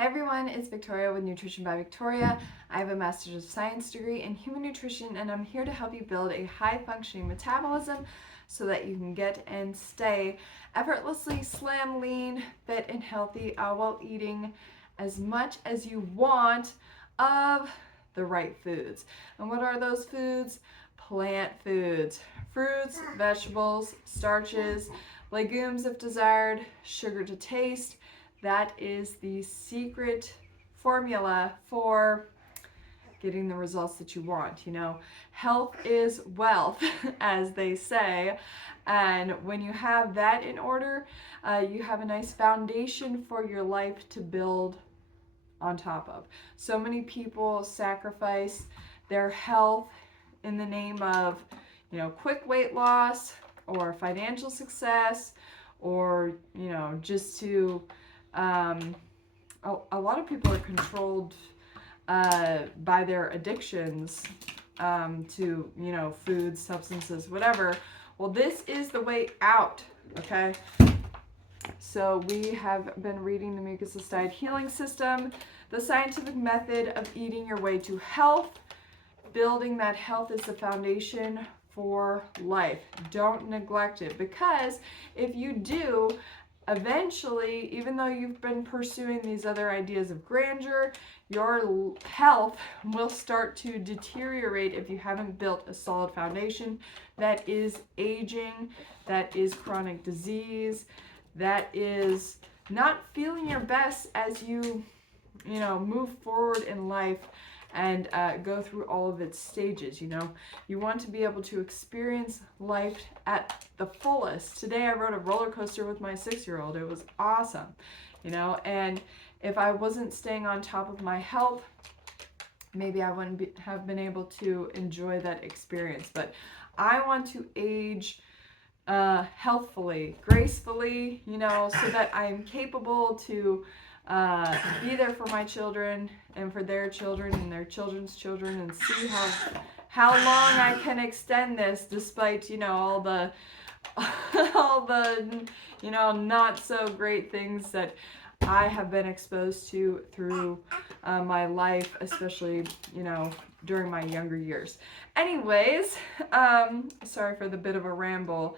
Hi everyone, it's Victoria with Nutrition by Victoria. I have a Master's of Science degree in Human Nutrition and I'm here to help you build a high-functioning metabolism so that you can get and stay effortlessly slim, lean, fit, and healthy while eating as much as you want of the right foods. And what are those foods? Plant foods, fruits, vegetables, starches, legumes if desired, sugar to taste. That is the secret formula for getting the results that you want. You know, health is wealth, as they say. And when you have that in order, you have a nice foundation for your life to build on top of. So many people sacrifice their health in the name of, you know, quick weight loss or financial success, or, you know, just to a lot of people are controlled by their addictions to, you know, food, substances, whatever. Well, this is the way out, okay? So we have been reading the Mucusless Diet Healing System, the scientific method of eating your way to health. Building that health is the foundation for life. Don't neglect it, because if you do, eventually, even though you've been pursuing these other ideas of grandeur, your health will start to deteriorate if you haven't built a solid foundation. That is aging, that is chronic disease, that is not feeling your best as you move forward in life and go through all of its stages. You know, you want to be able to experience life at the fullest. Today I rode a roller coaster with my 6-year-old. It was awesome, you know, and if I wasn't staying on top of my health, maybe I wouldn't have been able to enjoy that experience. But I want to age healthfully, gracefully, you know, so that I'm capable to be there for my children and for their children and their children's children, and see how long I can extend this, despite, you know, all the you know, not so great things that I have been exposed to through my life, especially, you know, during my younger years. Anyways, sorry for the bit of a ramble.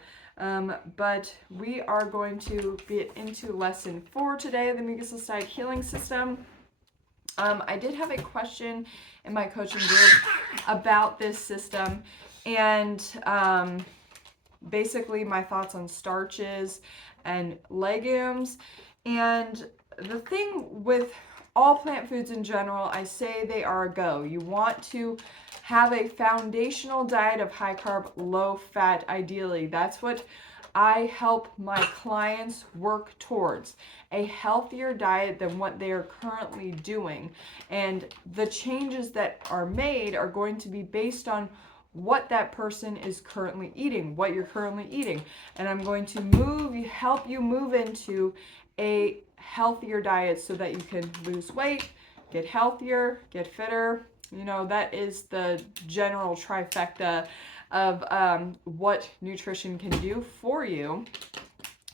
But we are going to get into lesson 4 today, the Mucusless Diet Healing System. I did have a question in my coaching group about this system, and basically my thoughts on starches and legumes. And the thing with all plant foods in general, I say they are a go. You want to have a foundational diet of high carb, low fat, ideally. That's what I help my clients work towards, a healthier diet than what they are currently doing. And the changes that are made are going to be based on what that person is currently eating, what you're currently eating. And I'm going to help you move into a healthier diet so that you can lose weight, get healthier, get fitter. You know, that is the general trifecta of what nutrition can do for you.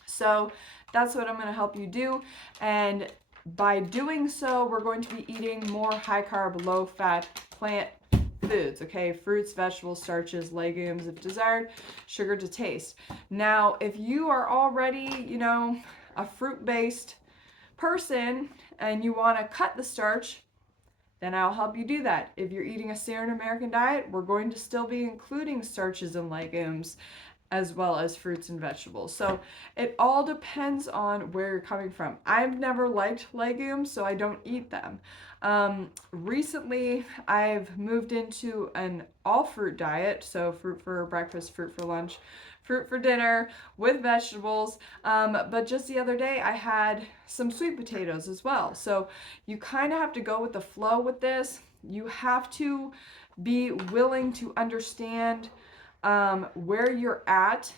So that's what I'm going to help you do. And by doing so, we're going to be eating more high carb, low fat plant foods, okay? Fruits, vegetables, starches, legumes if desired, sugar to taste. Now, if you are already, you know, a fruit-based person and you want to cut the starch, then I'll help you do that. If you're eating a standard American diet, we're going to still be including starches and legumes as well as fruits and vegetables. So it all depends on where you're coming from. I've never liked legumes, so I don't eat them. Recently, I've moved into an all fruit diet, so fruit for breakfast, fruit for lunch, fruit for dinner with vegetables. But just the other day, I had some sweet potatoes as well. So you kind of have to go with the flow with this. You have to be willing to understand where you're at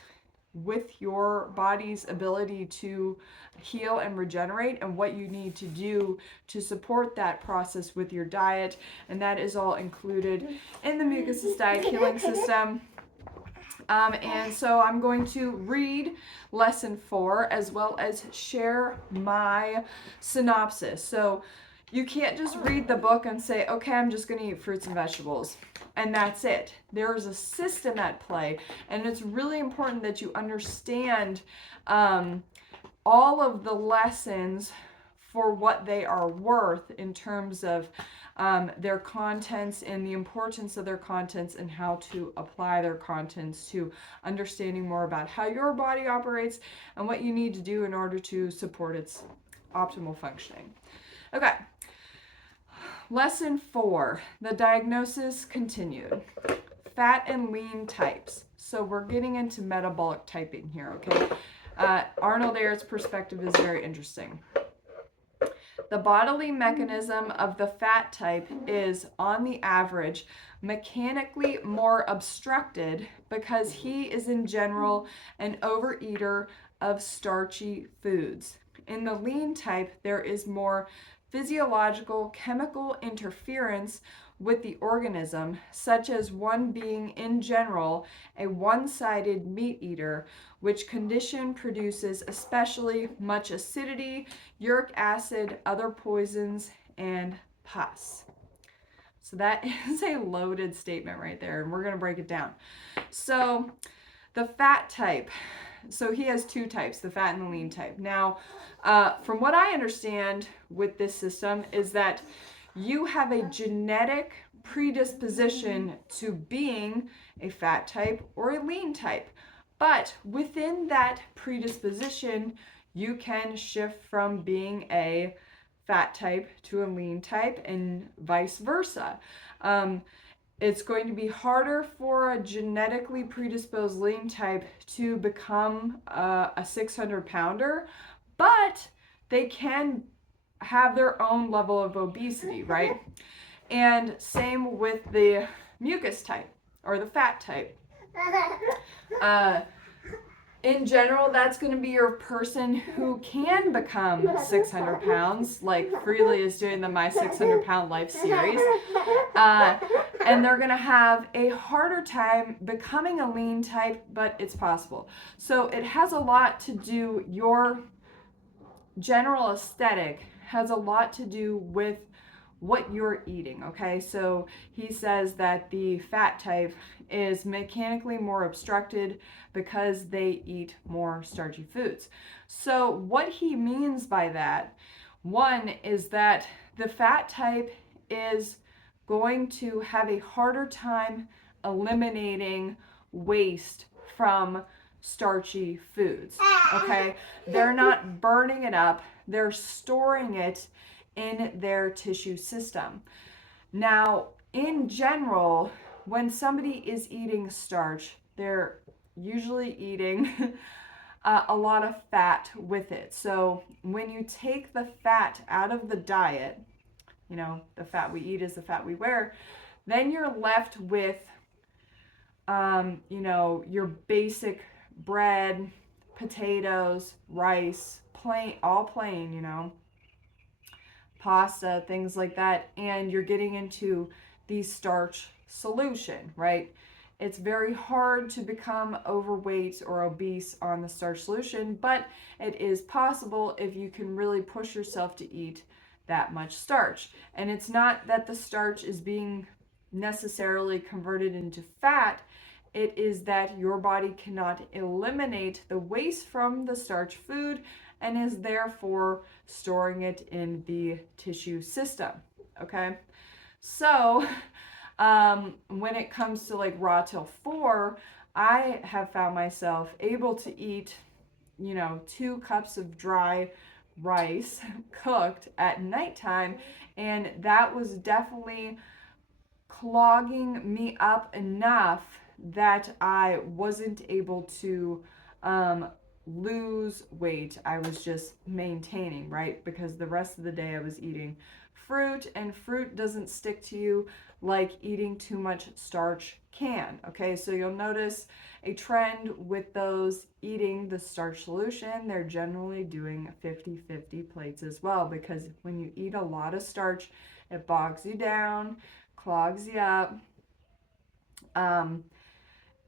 with your body's ability to heal and regenerate, and what you need to do to support that process with your diet. And that is all included in the Mucusless Diet Healing System. And so I'm going to read lesson 4 as well as share my synopsis. So you can't just read the book and say, okay, I'm just going to eat fruits and vegetables, and that's it. There is a system at play, and it's really important that you understand all of the lessons for what they are worth in terms of their contents and the importance of their contents and how to apply their contents to understanding more about how your body operates and what you need to do in order to support its optimal functioning. Okay. Lesson 4, the diagnosis continued. Fat and lean types. So we're getting into metabolic typing here, okay? Arnold Ayer's perspective is very interesting. The bodily mechanism of the fat type is, on the average, mechanically more obstructed because he is in general an overeater of starchy foods. In the lean type, there is more physiological chemical interference with the organism, such as one being in general a one-sided meat eater, which condition produces especially much acidity, uric acid, other poisons, and pus. So that is a loaded statement right there, and we're going to break it down. So the fat type, so he has 2 types, the fat and the lean type. Now, from what I understand with this system is that you have a genetic predisposition to being a fat type or a lean type. But within that predisposition, you can shift from being a fat type to a lean type and vice versa. It's going to be harder for a genetically predisposed lean type to become a 600-pounder, but they can have their own level of obesity, right? And same with the mucus type or the fat type. In general, that's going to be your person who can become 600 pounds, like Freely is doing the My 600 Pound Life series. And they're going to have a harder time becoming a lean type, but it's possible. So it has a lot to do, your general aesthetic has a lot to do with what you're eating, okay? So he says that the fat type is mechanically more obstructed because they eat more starchy foods. So what he means by that, one is that the fat type is going to have a harder time eliminating waste from starchy foods, okay? They're not burning it up, they're storing it in their tissue system. Now, in general, when somebody is eating starch, they're usually eating a lot of fat with it. So when you take the fat out of the diet, you know, the fat we eat is the fat we wear, then you're left with, you know, your basic bread, potatoes, rice, plain, all plain, you know, pasta, things like that, and you're getting into the starch solution, right? It's very hard to become overweight or obese on the starch solution, but it is possible if you can really push yourself to eat that much starch. And it's not that the starch is being necessarily converted into fat, it is that your body cannot eliminate the waste from the starch food and is therefore storing it in the tissue system, okay? So when it comes to like raw till 4, I have found myself able to eat, you know, 2 cups of dry rice cooked at nighttime, and that was definitely clogging me up enough that I wasn't able to lose weight. I was just maintaining, right? Because the rest of the day I was eating fruit, and fruit doesn't stick to you like eating too much starch can. Okay, so you'll notice a trend with those eating the starch solution. They're generally doing 50-50 plates as well, because when you eat a lot of starch, it bogs you down, clogs you up,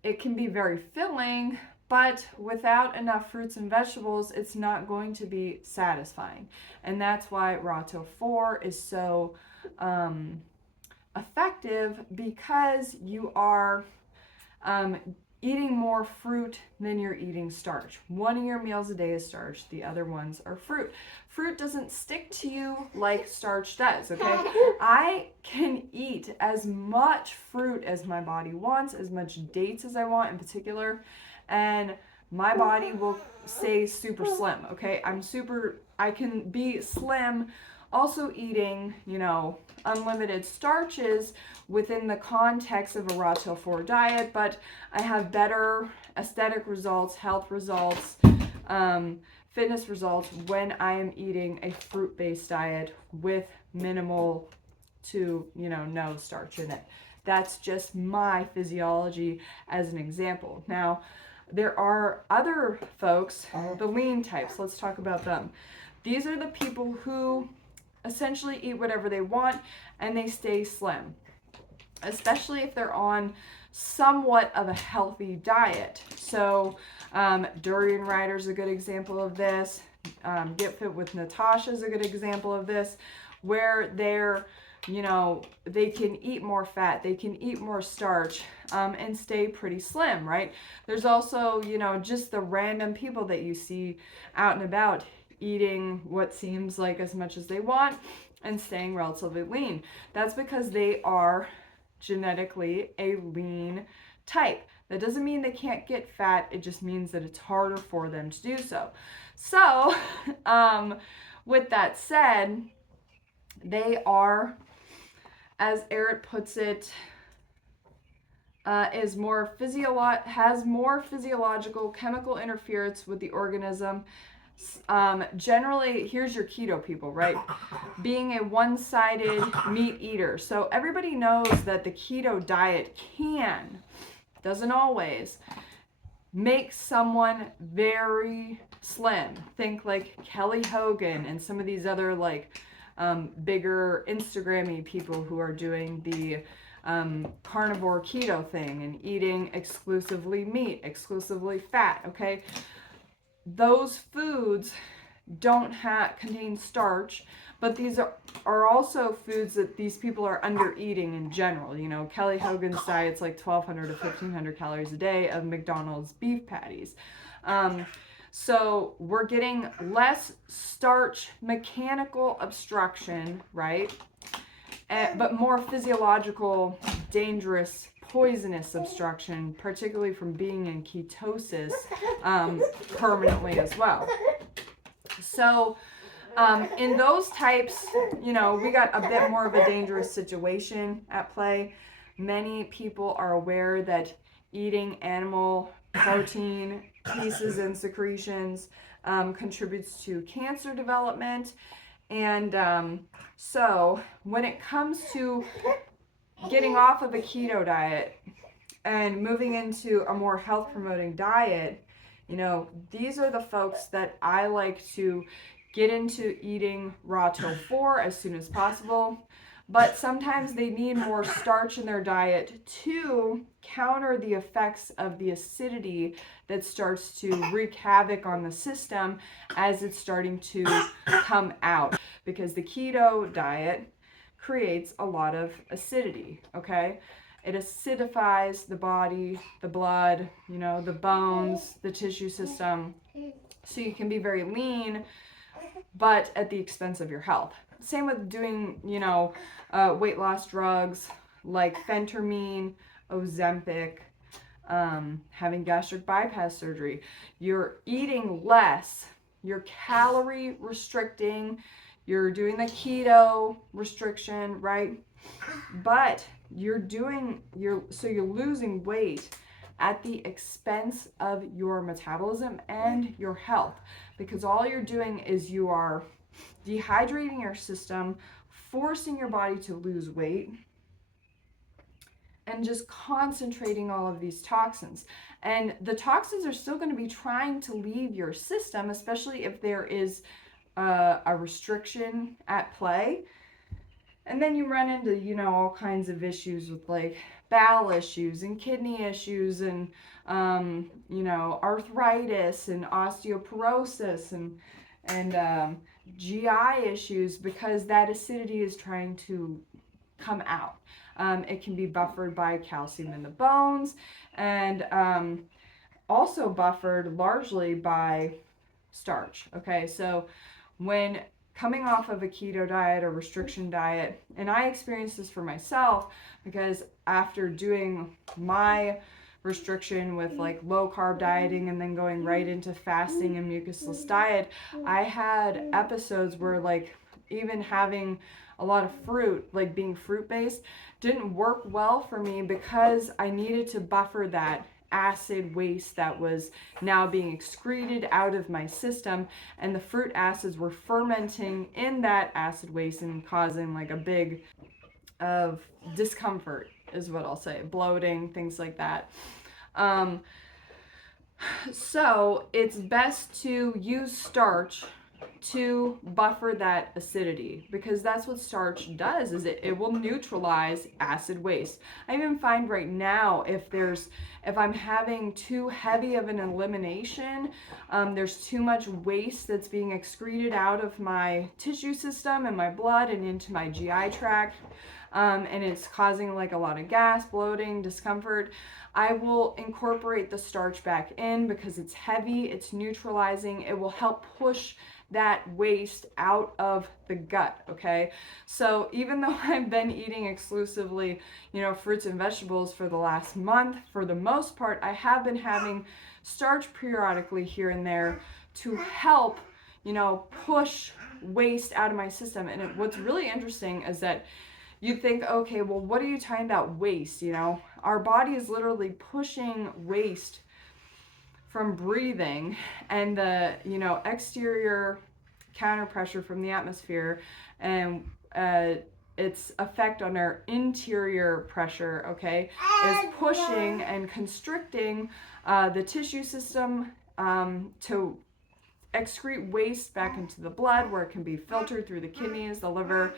it can be very filling, but without enough fruits and vegetables, it's not going to be satisfying. And that's why Rato 4 is so effective, because you are eating more fruit than you're eating starch. One of your meals a day is starch, the other ones are fruit. Fruit doesn't stick to you like starch does, okay? I can eat as much fruit as my body wants, as much dates as I want in particular, and my body will stay super slim, okay? I can be slim also eating, unlimited starches within the context of a Rato 4 diet, but I have better aesthetic results, health results, fitness results when I am eating a fruit-based diet with minimal to, no starch in it. That's just my physiology as an example. Now, there are other folks, the lean types. Let's talk about them. These are the people who essentially eat whatever they want and they stay slim, especially if they're on somewhat of a healthy diet. So Durian Rider is a good example of this. Get Fit with Natasha is a good example of this, where they're, they can eat more fat, they can eat more starch, and stay pretty slim, right? There's also, just the random people that you see out and about eating what seems like as much as they want and staying relatively lean. That's because they are genetically a lean type. That doesn't mean they can't get fat, it just means that it's harder for them to do so. So, with that said, they are, as Eric puts it, has more physiological chemical interference with the organism. Generally, here's your keto people, right? Being a one-sided meat eater. So everybody knows that the keto diet doesn't always, make someone very slim. Think like Kelly Hogan and some of these other bigger Instagram-y people who are doing the carnivore keto thing and eating exclusively meat, exclusively fat, okay? Those foods don't contain starch, but these are also foods that these people are under eating in general. Kelly Hogan's diet's like 1,200 to 1,500 calories a day of McDonald's beef patties. So we're getting less starch mechanical obstruction, right? But more physiological, dangerous, poisonous obstruction, particularly from being in ketosis permanently as well. So in those types, we got a bit more of a dangerous situation at play. Many people are aware that eating animal protein pieces and secretions contributes to cancer development. And so when it comes to getting off of a keto diet and moving into a more health promoting diet, these are the folks that I like to get into eating Rato 4 as soon as possible. But sometimes they need more starch in their diet to counter the effects of the acidity that starts to wreak havoc on the system as it's starting to come out. Because the keto diet creates a lot of acidity, okay? It acidifies the body, the blood, the bones, the tissue system. So you can be very lean, but at the expense of your health. Same with doing, weight loss drugs like phentermine, Ozempic, having gastric bypass surgery. You're eating less, you're calorie restricting, you're doing the keto restriction, right? But you're losing weight at the expense of your metabolism and your health, because all you're doing is you are dehydrating your system, forcing your body to lose weight, and just concentrating all of these toxins. And the toxins are still going to be trying to leave your system, especially if there is a restriction at play. And then you run into, all kinds of issues with like bowel issues and kidney issues and, you know, arthritis and osteoporosis and GI issues, because that acidity is trying to come out. It can be buffered by calcium in the bones, and also buffered largely by starch. Okay, so when coming off of a keto diet or restriction diet, and I experienced this for myself because after doing my restriction with like low carb dieting and then going right into fasting and mucusless diet, I had episodes where like even having a lot of fruit, like being fruit based, didn't work well for me because I needed to buffer that acid waste that was now being excreted out of my system, and the fruit acids were fermenting in that acid waste and causing like a big of discomfort is what I'll say, bloating, things like that. So it's best to use starch to buffer that acidity, because that's what starch does, is it will neutralize acid waste. I even find right now if I'm having too heavy of an elimination, there's too much waste that's being excreted out of my tissue system and my blood and into my GI tract, and it's causing like a lot of gas, bloating, discomfort, I will incorporate the starch back in because it's heavy, it's neutralizing, it will help push that waste out of the gut. Okay, so even though I've been eating exclusively, you know, fruits and vegetables for the last month, for the most part I have been having starch periodically here and there to help, you know, push waste out of my system. And what's really interesting is that you think, okay, well, what are you talking about waste? You know, our body is literally pushing waste from breathing, and the, you know, exterior counter pressure from the atmosphere and its effect on our interior pressure, okay, is pushing and constricting the tissue system to excrete waste back into the blood, where it can be filtered through the kidneys, the liver,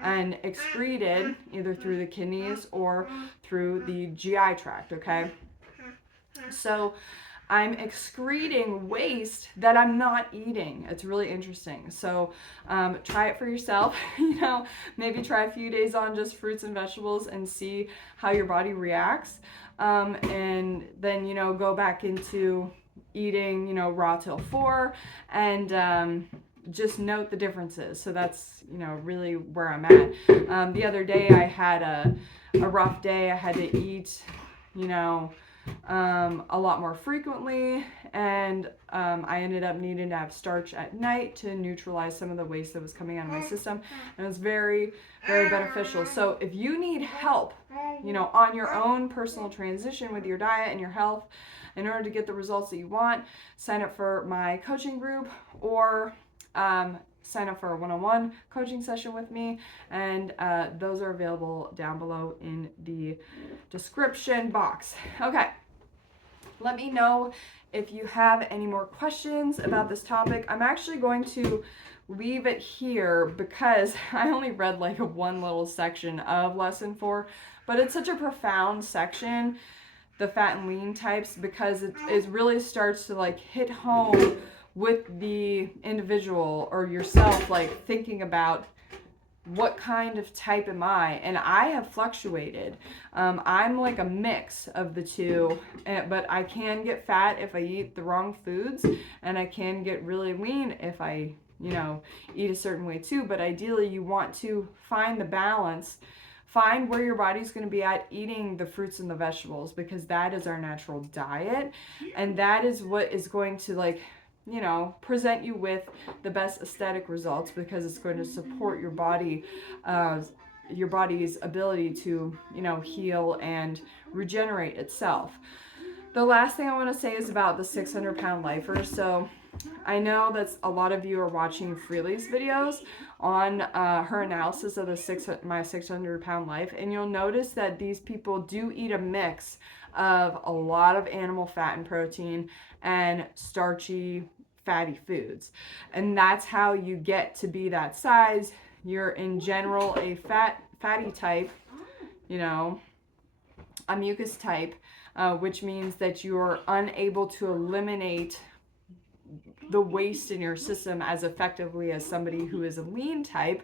and excreted either through the kidneys or through the GI tract. Okay, so I'm excreting waste that I'm not eating. It's really interesting. So try it for yourself. You know, maybe try a few days on just fruits and vegetables and see how your body reacts. And then, you know, go back into eating, you know, raw till 4, and just note the differences. So that's, you know, really where I'm at. The other day I had a rough day. I had to eat, you know, a lot more frequently, and I ended up needing to have starch at night to neutralize some of the waste that was coming out of my system, and it was very, very beneficial. So if you need help, you know, on your own personal transition with your diet and your health in order to get the results that you want, sign up for my coaching group, or sign up for a one-on-one coaching session with me, and those are available down below in the description box. Okay, let me know if you have any more questions about this topic. I'm actually going to leave it here because I only read like one little section of lesson 4, but it's such a profound section, the fat and lean types, because it really starts to like hit home with the individual or yourself, like thinking about what kind of type am I? And I have fluctuated. I'm like a mix of the two, but I can get fat if I eat the wrong foods, and I can get really lean if I, you know, eat a certain way too. But ideally you want to find the balance, find where your body's going to be at eating the fruits and the vegetables, because that is our natural diet, and that is what is going to, like, you know, present you with the best aesthetic results, because it's going to support your body, your body's ability to, you know, heal and regenerate itself. The last thing I want to say is about the 600-pound lifer. So I know that a lot of you are watching Freely's videos on her analysis of my 600-pound life, and you'll notice that these people do eat a mix of a lot of animal fat and protein and starchy, fatty foods, and that's how you get to be that size. You're in general a fatty type, you know, a mucus type, which means that you're unable to eliminate the waste in your system as effectively as somebody who is a lean type.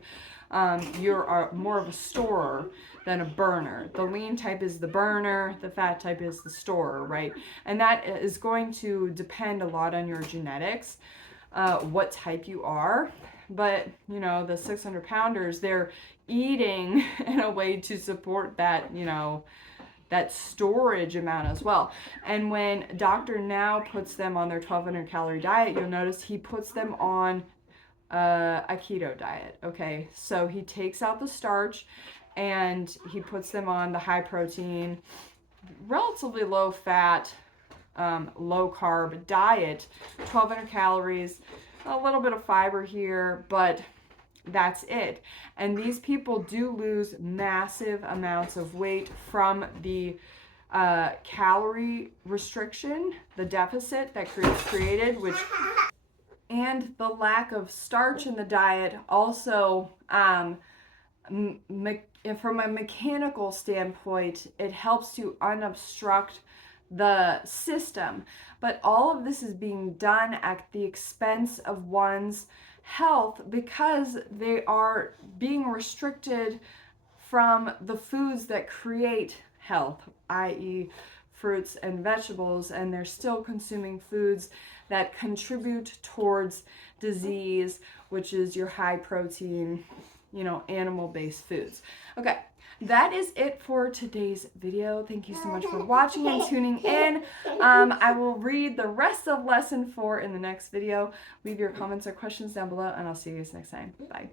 You're more of a storer than a burner. The lean type is the burner, the fat type is the storer, right? And that is going to depend a lot on your genetics, what type you are. But, you know, the 600 pounders, they're eating in a way to support that, you know, that storage amount as well. And when Dr. Now puts them on their 1200 calorie diet, you'll notice he puts them on a keto diet. Okay, so he takes out the starch and he puts them on the high protein, relatively low fat, low carb diet, 1200 calories, a little bit of fiber here, but that's it. And these people do lose massive amounts of weight from the calorie restriction, the deficit that created, which, and the lack of starch in the diet also, from a mechanical standpoint, it helps to unobstruct the system. But all of this is being done at the expense of one's health because they are being restricted from the foods that create health, i.e. fruits and vegetables, and they're still consuming foods that contribute towards disease, which is your high protein, you know, animal-based foods. Okay, that is it for today's video. Thank you so much for watching and tuning in. I will read the rest of lesson 4 in the next video. Leave your comments or questions down below, and I'll see you guys next time. Bye.